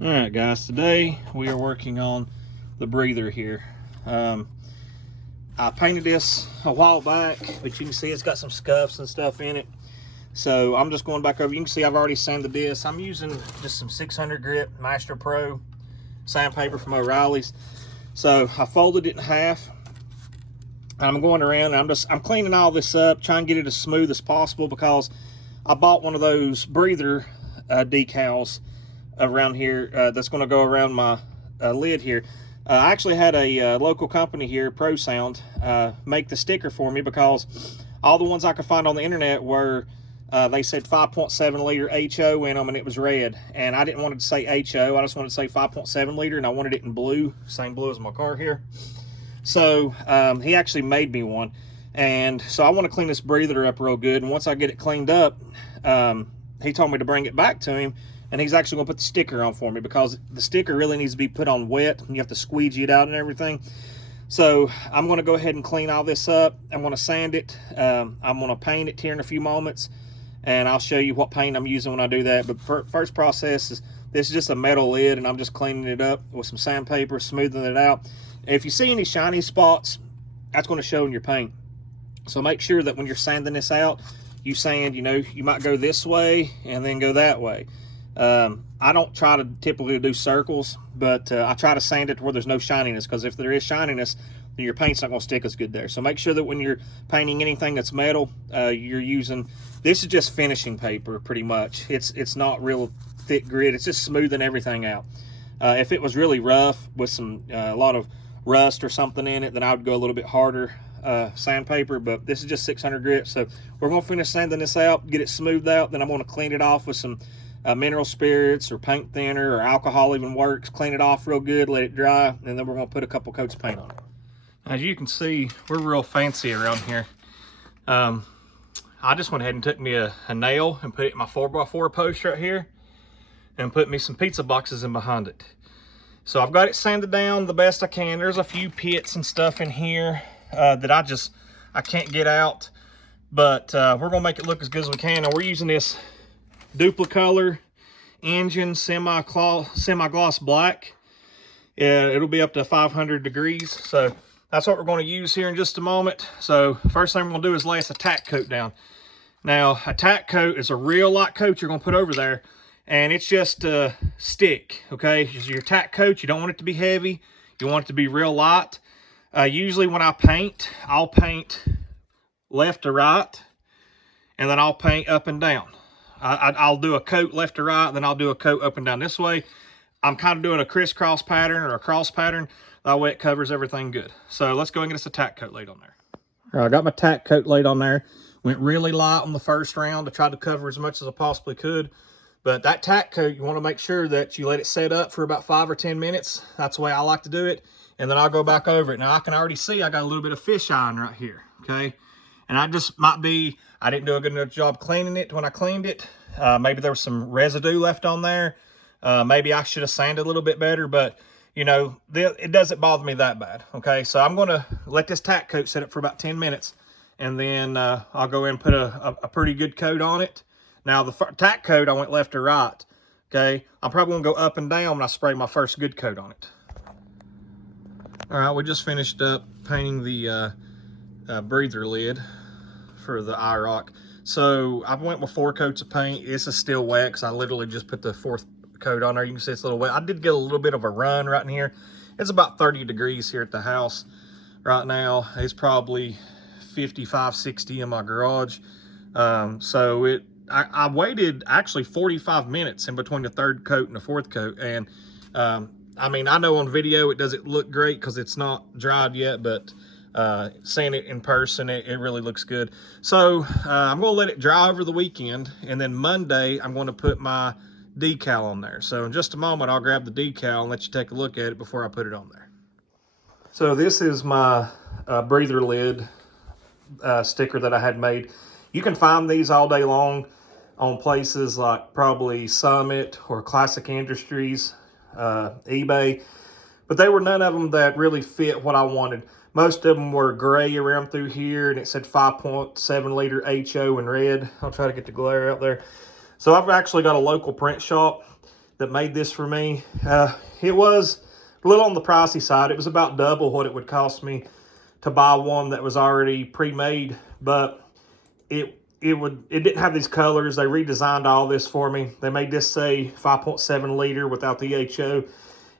All right, guys, today we are working on the breather here. I painted this a while back, but you can see it's got some scuffs and stuff in it. So I'm just going back over. You can see I've already sanded this. I'm using just some 600 grit Master Pro sandpaper from O'Reilly's. So I folded it in half. I'm going around and I'm cleaning all this up, trying to get it as smooth as possible because I bought one of those breather decals around here that's going to go around my lid here. I actually had a local company here, Pro Sound, make the sticker for me because all the ones I could find on the internet were they said 5.7 liter HO in them and it was red, and I didn't want it to say HO. I just wanted to say 5.7 liter, and I wanted it in blue, same blue as my car here. So he actually made me one, and so I want to clean this breather up real good, and once I get it cleaned up, he told me to bring it back to him, and he's actually going to put the sticker on for me because the sticker really needs to be put on wet. You have to squeegee it out and everything. So I'm going to go ahead and clean all this up. I'm going to sand it. I'm going to paint it here in a few moments, and I'll show you what paint I'm using when I do that. But first process is, this is just a metal lid, and I'm just cleaning it up with some sandpaper, smoothing it out. If you see any shiny spots, that's going to show in your paint. So make sure that when you're sanding this out, you sand, you might go this way and then go that way. I don't try to typically do circles, but I try to sand it to where there's no shininess, because if there is shininess, then your paint's not going to stick as good there. So make sure that when you're painting anything that's metal, you're using, this is just finishing paper pretty much. It's not real thick grit. It's just smoothing everything out. If it was really rough with a lot of rust or something in it, then I would go a little bit harder sandpaper, but this is just 600 grit. So we're going to finish sanding this out, get it smoothed out, then I'm going to clean it off with some mineral spirits or paint thinner, or alcohol even works. Clean it off real good, let it dry, and then we're going to put a couple coats of paint on it. As you can see, we're real fancy around here. I just went ahead and took me a nail and put it in my 4x4 post right here, and put me some pizza boxes in behind it. So I've got it sanded down the best I can. There's a few pits and stuff in here that I can't get out, but we're gonna make it look as good as we can. And we're using this Duplicolor Engine semi-gloss black. It'll be up to 500 degrees. So that's what we're going to use here in just a moment. So first thing we're going to do is lay us a tack coat down. Now, a tack coat is a real light coat you're going to put over there, and it's just stick, okay? Your tack coat, you don't want it to be heavy. You want it to be real light. Usually when I paint, I'll paint left to right, and then I'll paint up and down. I'll do a coat left to right, then I'll do a coat up and down. This way, I'm kind of doing a crisscross pattern or a cross pattern. That way it covers everything good. So let's go and get us a tack coat laid on there. All right, I got my tack coat laid on there. Went really light on the first round. I tried to cover as much as I possibly could. But that tack coat, you want to make sure that you let it set up for about 5 or 10 minutes. That's the way I like to do it. And then I'll go back over it. Now I can already see I got a little bit of fish iron right here, okay? And I just might be, I didn't do a good enough job cleaning it when I cleaned it. Maybe there was some residue left on there. Maybe I should have sanded a little bit better, but it doesn't bother me that bad, okay? So I'm gonna let this tack coat set up for about 10 minutes, and then I'll go in and put a pretty good coat on it. Now the tack coat, I went left to right, okay? I'm probably gonna go up and down when I spray my first good coat on it. All right, we just finished up painting the breather lid for the IROC. So I went with 4 coats of paint. This is still wet because I literally just put the 4th coat on there. You can see it's a little wet. I did get a little bit of a run right in here. It's about 30 degrees here at the house right now. It's probably 55, 60 in my garage. So I waited actually 45 minutes in between the 3rd coat and the 4th coat. And I mean, I know on video it doesn't look great because it's not dried yet, but seeing it in person, it really looks good. So I'm going to let it dry over the weekend, and then Monday I'm going to put my decal on there. So in just a moment I'll grab the decal and let you take a look at it before I put it on there. So this is my breather lid sticker that I had made. You can find these all day long on places like probably Summit or Classic Industries, eBay, but they were none of them that really fit what I wanted. Most of them were gray around through here, and it said 5.7 liter HO in red. I'll try to get the glare out there. So I've actually got a local print shop that made this for me. It was a little on the pricey side. It was about double what it would cost me to buy one that was already pre-made, but it didn't have these colors. They redesigned all this for me. They made this say 5.7 liter without the HO,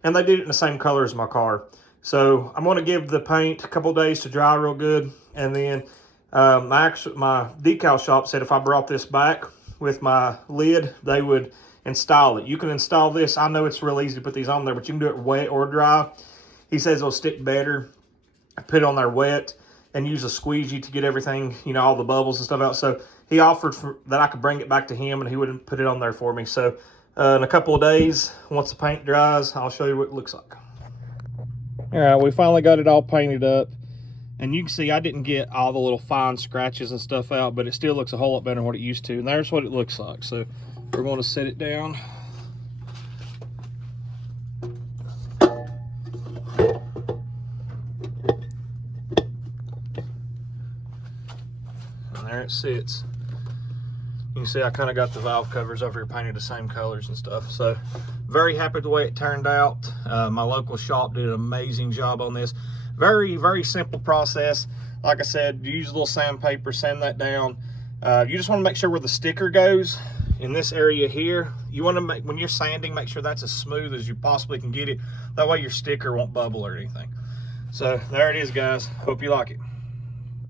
and they did it in the same color as my car. So I'm going to give the paint a couple days to dry real good, and then my decal shop said if I brought this back with my lid, they would install it. You can install this. I know it's real easy to put these on there, but you can do it wet or dry. He says it'll stick better. Put it on there wet and use a squeegee to get everything, you know, all the bubbles and stuff out. So he offered that I could bring it back to him and he would put it on there for me. So in a couple of days, once the paint dries, I'll show you what it looks like. All right, we finally got it all painted up. And you can see I didn't get all the little fine scratches and stuff out, but it still looks a whole lot better than what it used to. And there's what it looks like. So we're going to set it down. There it sits. You can see I kind of got the valve covers over here painted the same colors and stuff. So very happy with the way it turned out. My local shop did an amazing job on this. Very, very simple process. Like I said, use a little sandpaper, sand that down. You just want to make sure where the sticker goes in this area here. You want to make, when you're sanding, make sure that's as smooth as you possibly can get it. That way your sticker won't bubble or anything. So there it is, guys. Hope you like it.